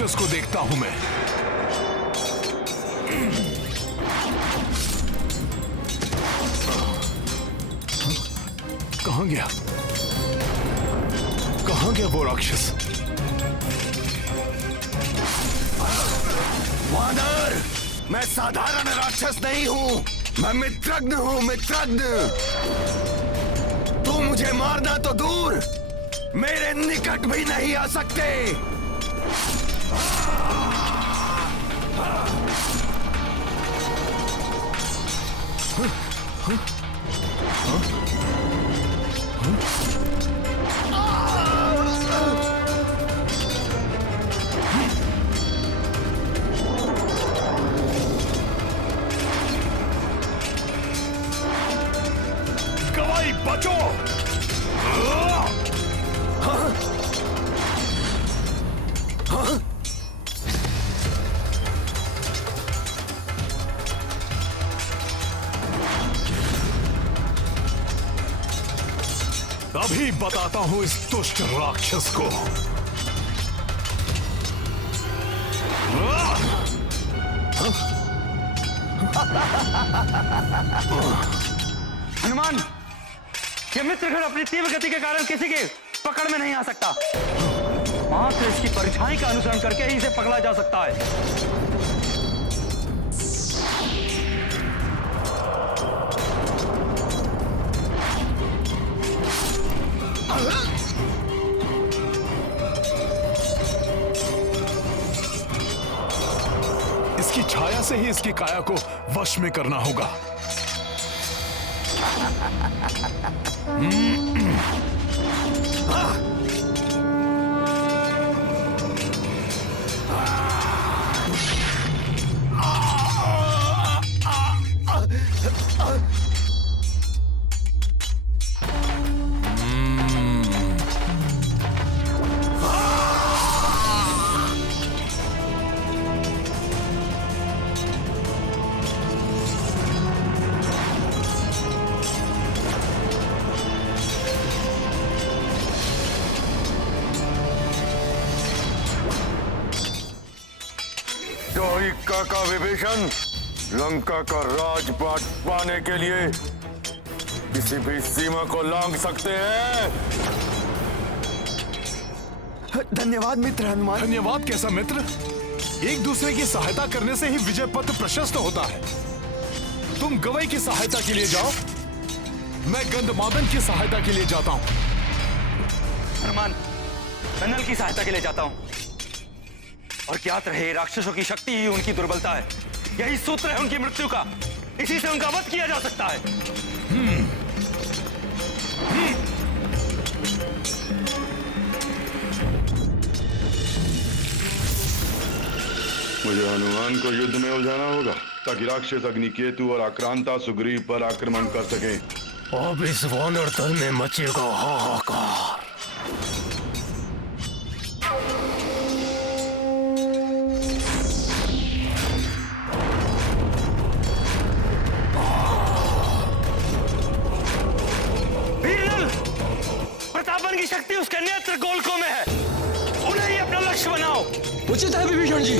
राक्षस को देखता हूं मैं। कहां गया? कहां गया वो राक्षस? वानर, मैं साधारण राक्षस नहीं हूं, मैं मित्रज्ञ हूं, मित्रज्ञ। तू मुझे मारना तो दूर, मेरे निकट भी नहीं आ सकते। गवाई बचो! अभी बताता हूं इस दुष्ट राक्षस को। हनुमान, ये मित्रगण अपनी तीव्र गति के कारण किसी के पकड़ में नहीं आ सकता। मात्र इसकी परछाई का अनुसरण करके ही इसे पकड़ा जा सकता है। इसकी छाया से ही इसकी काया को वश में करना होगा। काका विभीषण, लंका का राजपाट पाने के लिए किसी भी सीमा को लांघ सकते हैं। धन्यवाद मित्र हनुमान। धन्यवाद कैसा मित्र? एक दूसरे की सहायता करने से ही विजय पथ प्रशस्त होता है। तुम गवई की सहायता के लिए जाओ, मैं गंधमादन की सहायता के लिए जाता हूं। हनुमान, मैं नल की सहायता के लिए जाता हूं। और ज्ञात रहे, राक्षसों की शक्ति ही उनकी दुर्बलता है। यही सूत्र है उनकी मृत्यु का। इसी से उनका वध किया जा सकता है। मुझे हनुमान को युद्ध में उलझाना होगा ताकि राक्षस अग्निकेतु और आक्रांता सुग्रीव पर आक्रमण कर सके। अब इस वानर दल में मचेगा हाहाकार। की शक्ति उसके नेत्र गोलकों में है। उन्हें ही अपना लक्ष्य बनाओ। उचित है विभीषण जी।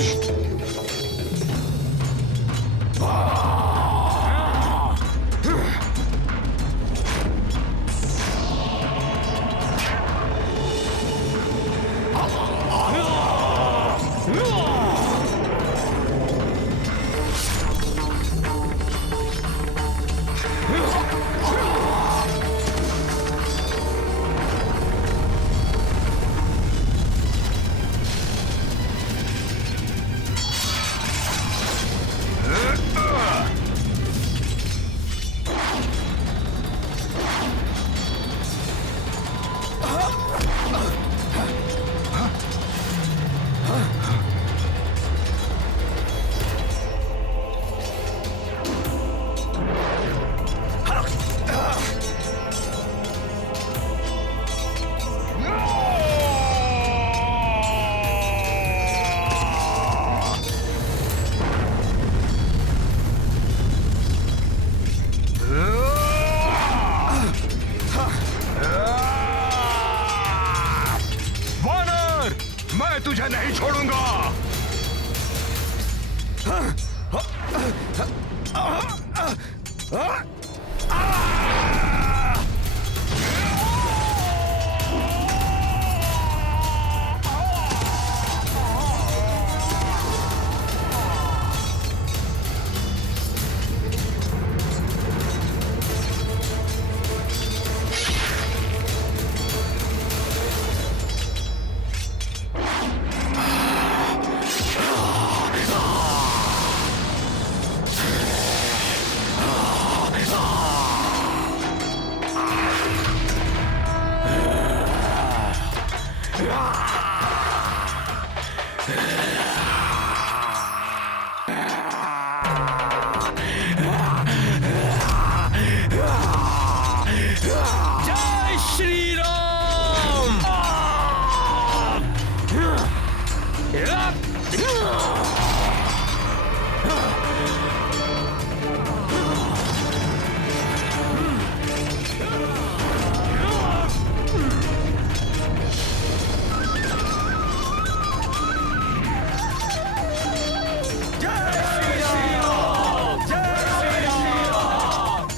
जय श्री राम।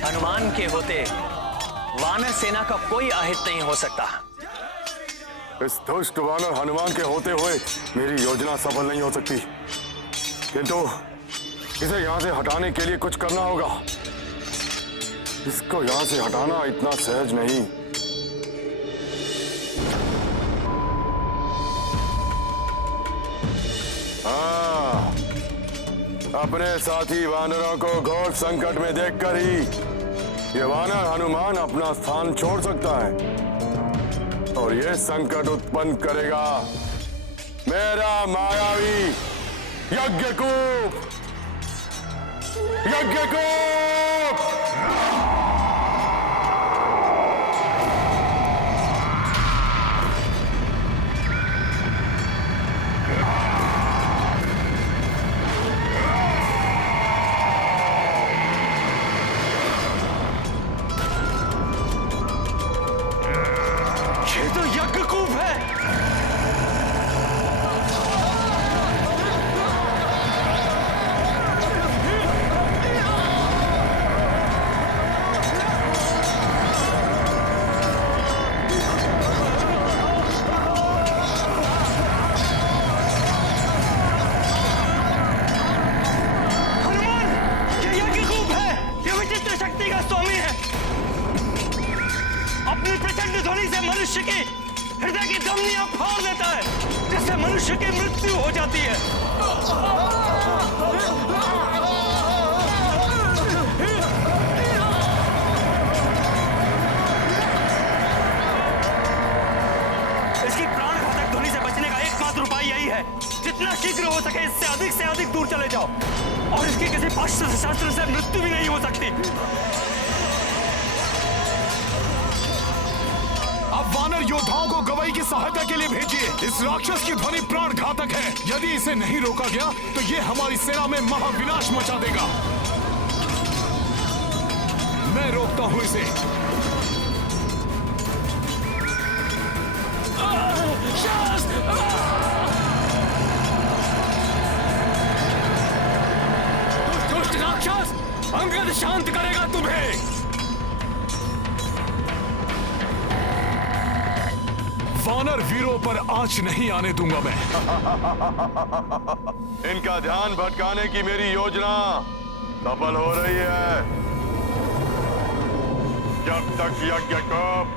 हनुमान के होते वानर सेना का कोई अहित नहीं हो सकता। इस दुष्ट वानर हनुमान के होते हुए मेरी योजना सफल नहीं हो सकती, किंतु इसे यहाँ से हटाने के लिए कुछ करना होगा। इसको यहाँ से हटाना इतना सहज नहीं। हाँ, अपने साथी वानरों को घोर संकट में देखकर ही ये वानर हनुमान अपना स्थान छोड़ सकता है और ये संकट उत्पन्न करेगा मेरा मायावी यज्ञकूप। यज्ञकूप ये तो यज्ञकूप है। हनुमान, ये यज्ञकूप है। ये विचित्र शक्ति का स्वामी है। अपनी प्रचंड ध्वनि से मनुष्य की हृदय की धमनियां फाड़ देता है, जिससे मनुष्य की मृत्यु हो जाती है। इसकी प्राणघातक ध्वनि से बचने का एकमात्र उपाय यही है, जितना शीघ्र हो सके इससे अधिक दूर चले जाओ, और इसकी किसी अस्त्र शस्त्र से मृत्यु भी नहीं हो सकती। अब वानर योद्धाओं को गवई की सहायता के लिए भेजिए। इस राक्षस की ध्वनि प्राण घातक है। यदि इसे नहीं रोका गया तो ये हमारी सेना में महाविनाश मचा देगा। मैं रोकता हूं इसे। दुष्ट राक्षस, अंगद शांत करेगा तुम्हें। वानर वीरों पर आंच नहीं आने दूंगा मैं। इनका ध्यान भटकाने की मेरी योजना सफल हो रही है। जब तक यज्ञकूप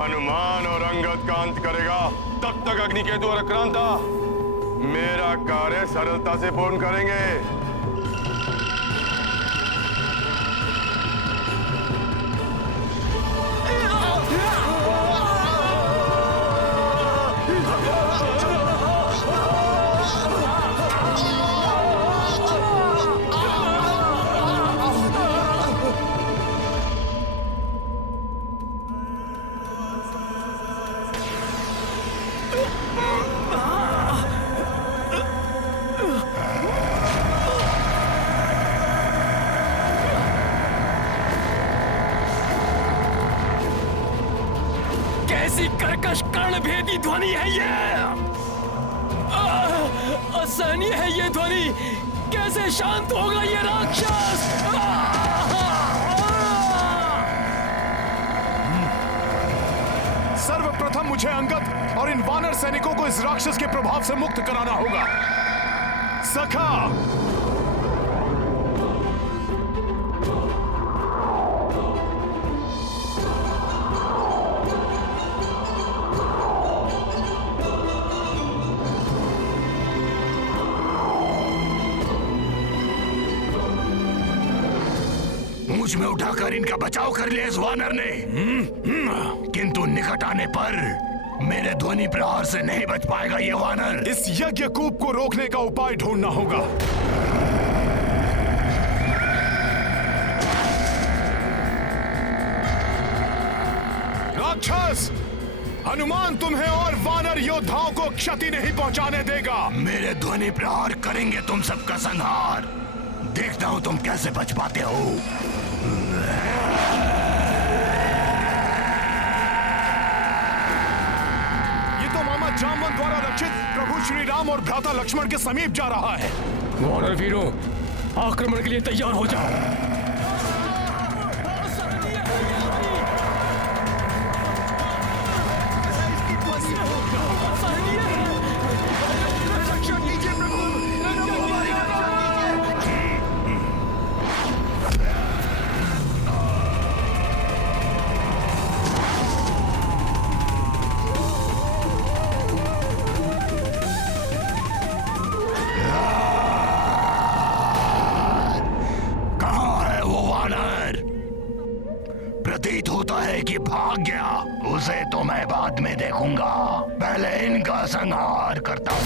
हनुमान और अंगद का अंत करेगा, तब तक अग्निकेतु और आक्रांता मेरा कार्य सरलता से पूर्ण करेंगे। कैसी कर्कश कर्णभेदी ध्वनि है ये। असहनीय है ये ध्वनि। कैसे शांत होगा ये राक्षस? सर्वप्रथम मुझे अंगद और इन वानर सैनिकों को इस राक्षस के प्रभाव से मुक्त कराना होगा। सखा, मुझ में उठाकर इनका बचाव कर लिया इस वानर ने, किंतु निकट आने पर मेरे ध्वनि प्रहार से नहीं बच पाएगा ये वानर। इस यज्ञ कूप को रोकने का उपाय ढूंढना होगा। राक्षस, हनुमान तुम्हें और वानर योद्धाओं को क्षति नहीं पहुंचाने देगा। मेरे ध्वनि प्रहार करेंगे तुम सबका संहार। देखता हूं तुम कैसे बच पाते हो। ये तो मामा जामवंत द्वारा रक्षित प्रभु श्री राम और भ्राता लक्ष्मण के समीप जा रहा है। वानर वीरों, आक्रमण के लिए तैयार हो जाओ। प्रतीत होता है कि भाग गया। उसे तो मैं बाद में देखूंगा, पहले इनका संहार करता हूं।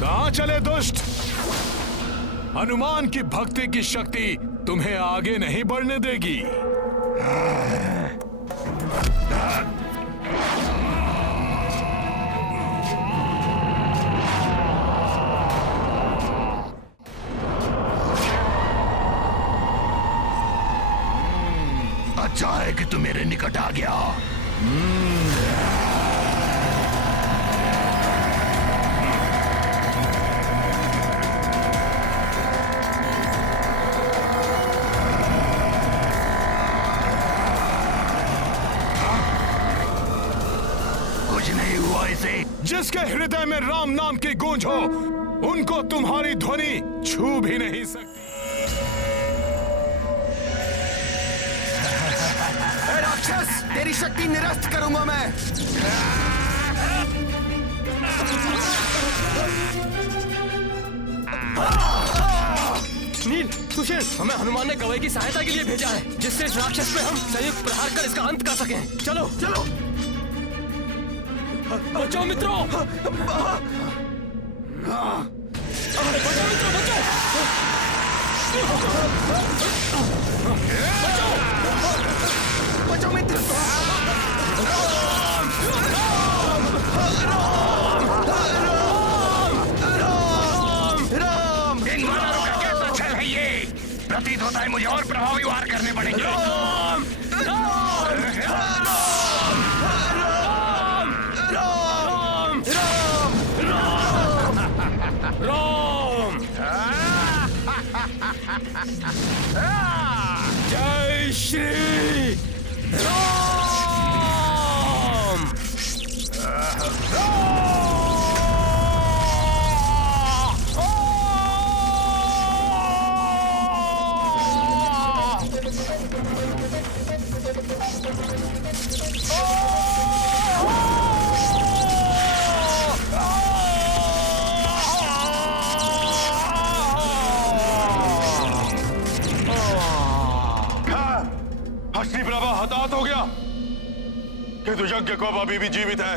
कहां चले दुष्ट? हनुमान की भक्ति की शक्ति तुम्हें आगे नहीं बढ़ने देगी। अच्छा है कि तू मेरे निकट आ गया। कुछ नहीं हुआ इसे। जिसके हृदय में राम नाम की गूंज हो, उनको तुम्हारी ध्वनि छू भी नहीं सकती। राक्षस, तेरी शक्ति निरस्त करूंगा मैं। नील, सुशील, हमें हनुमान ने गवई की सहायता के लिए भेजा है, जिससे इस राक्षस पे हम संयुक्त प्रहार कर इसका अंत कर सकें। चलो चलो, बचाओ मित्रों, बचाओ मित्रों, बचाओ मित्र। इन वानरों का कैसा छल है ये? प्रतीत होता है मुझे और प्रभावी वार करने पड़ेंगे। राम, राम, राम, राम, राम, राम, जय श्री राम। हस्ती प्रभा हताहत हो गया, किंतु यज्ञ को अभी भी जीवित है।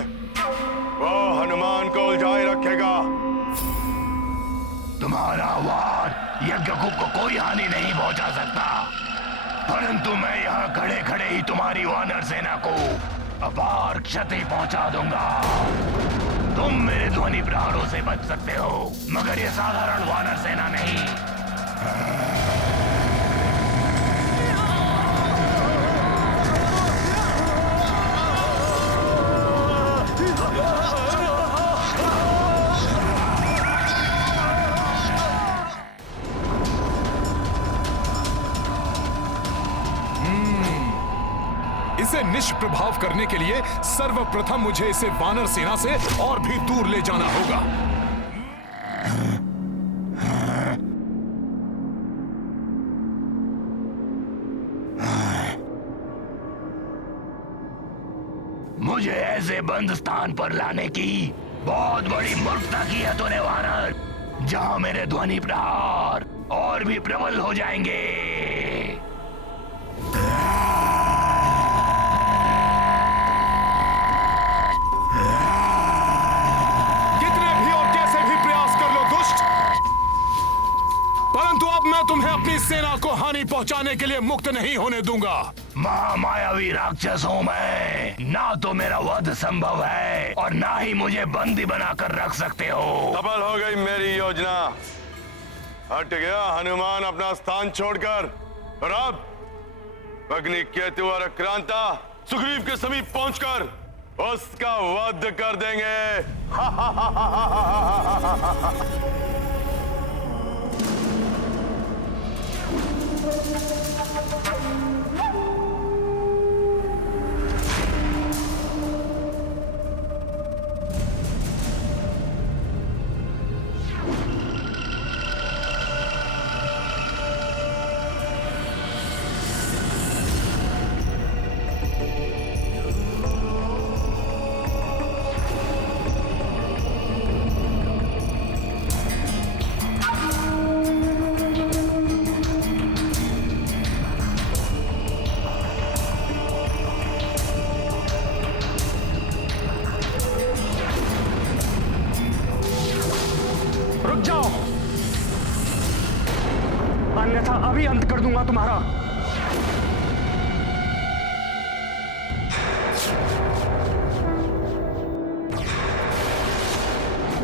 वो हनुमान को उलझाए रखेगा। तुम्हारा वार यज्ञकूप को कोई हानि नहीं पहुंचा सकता, परंतु मैं यहाँ खड़े खड़े ही तुम्हारी वानर सेना को अपार क्षति पहुंचा दूंगा। तुम मेरे ध्वनि प्रहारों से बच सकते हो, मगर ये साधारण वानर सेना नहीं। इसे निष्प्रभाव करने के लिए सर्वप्रथम मुझे इसे वानर सेना से और भी दूर ले जाना होगा। मुझे ऐसे बंद स्थान पर लाने की बहुत बड़ी मूर्खता की है तूने वानर, जहां मेरे ध्वनि प्रहार और भी प्रबल हो जाएंगे। कितने भी और कैसे भी प्रयास कर लो दुष्ट, परंतु अब मैं तुम्हें अपनी सेना को हानि पहुंचाने के लिए मुक्त नहीं होने दूंगा। महामायावी राक्षस हूं मैं, ना तो मेरा वध संभव है और ना ही मुझे बंदी बनाकर रख सकते हो। सफल हो गई मेरी योजना। हट गया हनुमान अपना स्थान छोड़कर, और अब अग्नि केतु और आक्रांता सुग्रीव के समीप पहुंचकर उसका वध कर देंगे। रुक जाओ, अन्यथा अभी अंत कर दूंगा तुम्हारा।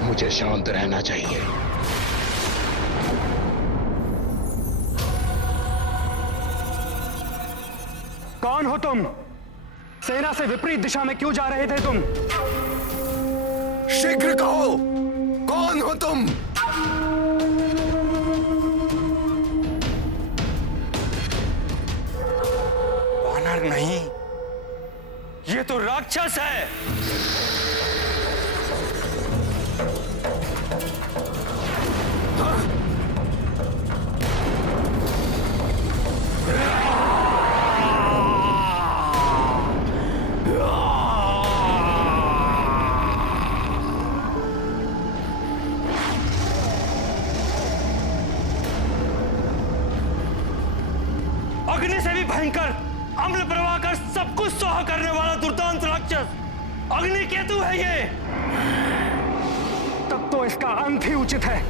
मुझे शांत रहना चाहिए। कौन हो तुम? सेना से विपरीत दिशा में क्यों जा रहे थे तुम? शीघ्र कहो, कौन हो तुम? वानर नहीं, ये तो राक्षस है। अग्नि से भी भयंकर, अम्ल प्रवाह कर सब कुछ सोहा करने वाला दुर्दांत राक्षस अग्नि केतु है ये। तब तो इसका अंत ही उचित है।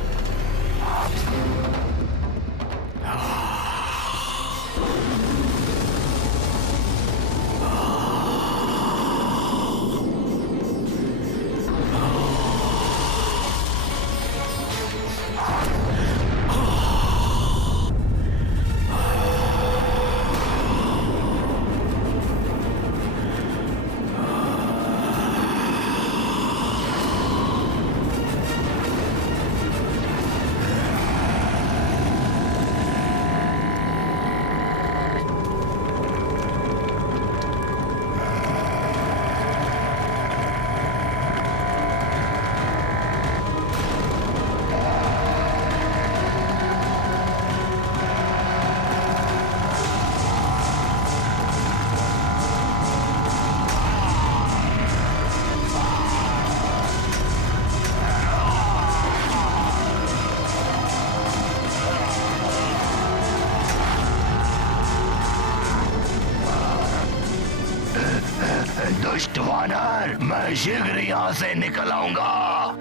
दुष्ट वानर, मैं शीघ्र यहाँ से निकल आऊंगा,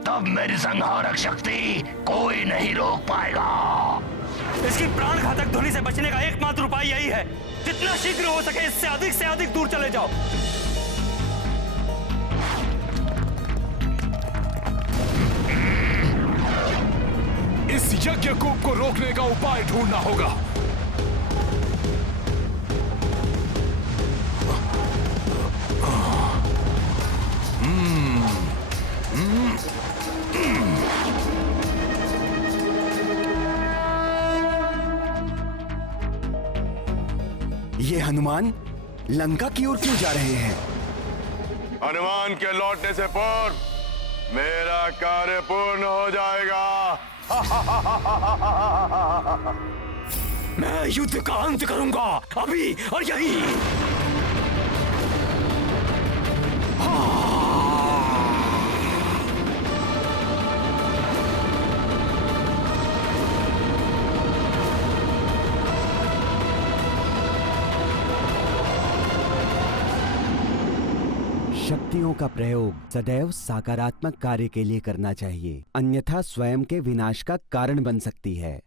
तब मेरी संहारक शक्ति कोई नहीं रोक पाएगा। इसकी प्राण घातक ध्वनि से बचने का एकमात्र उपाय यही है, जितना शीघ्र हो सके इससे अधिक से अधिक दूर चले जाओ। इस यज्ञ को रोकने का उपाय ढूंढना होगा। ये हनुमान लंका की ओर क्यों जा रहे हैं? हनुमान के लौटने से पूर्व मेरा कार्य पूर्ण हो जाएगा। मैं युद्ध का अंत करूंगा, अभी और यही। शक्तियों का प्रयोग सदैव सकारात्मक कार्य के लिए करना चाहिए, अन्यथा स्वयं के विनाश का कारण बन सकती है।